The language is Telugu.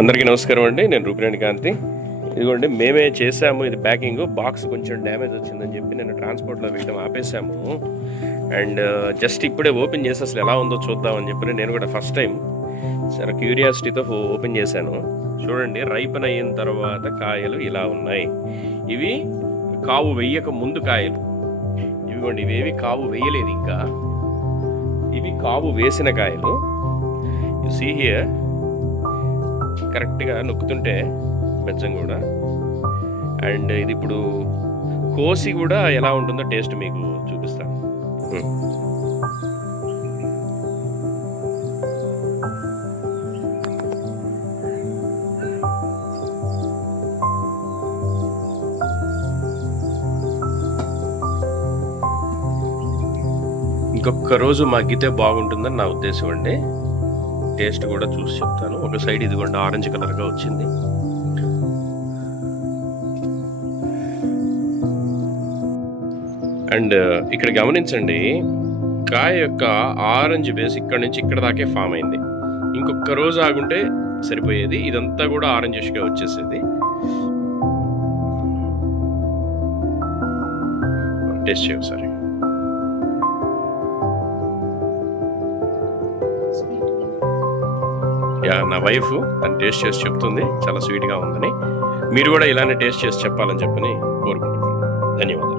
అందరికీ నమస్కారం అండి. నేను రూపిరేణి కాంతి. ఇదిగోండి మేమే చేసాము. ఇది ప్యాకింగ్ బాక్స్ కొంచెం డ్యామేజ్ వచ్చిందని చెప్పి నేను ట్రాన్స్పోర్ట్లో వేయడం ఆపేసాము. అండ్ జస్ట్ ఇప్పుడే ఓపెన్ చేసి అసలు ఎలా ఉందో చూద్దామని చెప్పి నేను కూడా ఫస్ట్ టైం చాలా క్యూరియాసిటీతో ఓపెన్ చేశాను. చూడండి, రైపన్ అయిన తర్వాత కాయలు ఇలా ఉన్నాయి. ఇవి కావు వెయ్యక ముందు కాయలు. ఇవిగోండి, ఇవేవి కావు వేయలేదు ఇంకా. ఇవి కావు వేసిన కాయలు. యు సీ హియర్, కరెక్ట్గా నొక్కుతుంటే బెచ్చం కూడా. అండ్ ఇది ఇప్పుడు కోసి కూడా ఎలా ఉంటుందో టేస్ట్ మీకు చూపిస్తాను. ఇంకొక రోజు మగ్గితే బాగుంటుందని నా ఉద్దేశం అండి. టేస్ట్ కూడా చూసి చెప్తాను. ఒక సైడ్ ఇదిగోండి ఆరెంజ్ కలర్గా వచ్చింది. అండ్ ఇక్కడ గమనించండి, కాయ యొక్క ఆరెంజ్ బేస్ ఇక్కడ నుంచి ఇక్కడ దాకే ఫామ్ అయింది. ఇంకొక రోజు ఆగుంటే సరిపోయేది. ఇదంతా కూడా ఆరెంజిష్గా వచ్చేసేది. టేస్ట్ చేయ ఒకసారి. నా వైఫ్ తను టేస్ట్ చేసి చెప్తుంది చాలా స్వీట్గా ఉందని. మీరు కూడా ఇలానే టేస్ట్ చేసి చెప్పాలని చెప్పని కోరుకుంటున్నాను. ధన్యవాదాలు.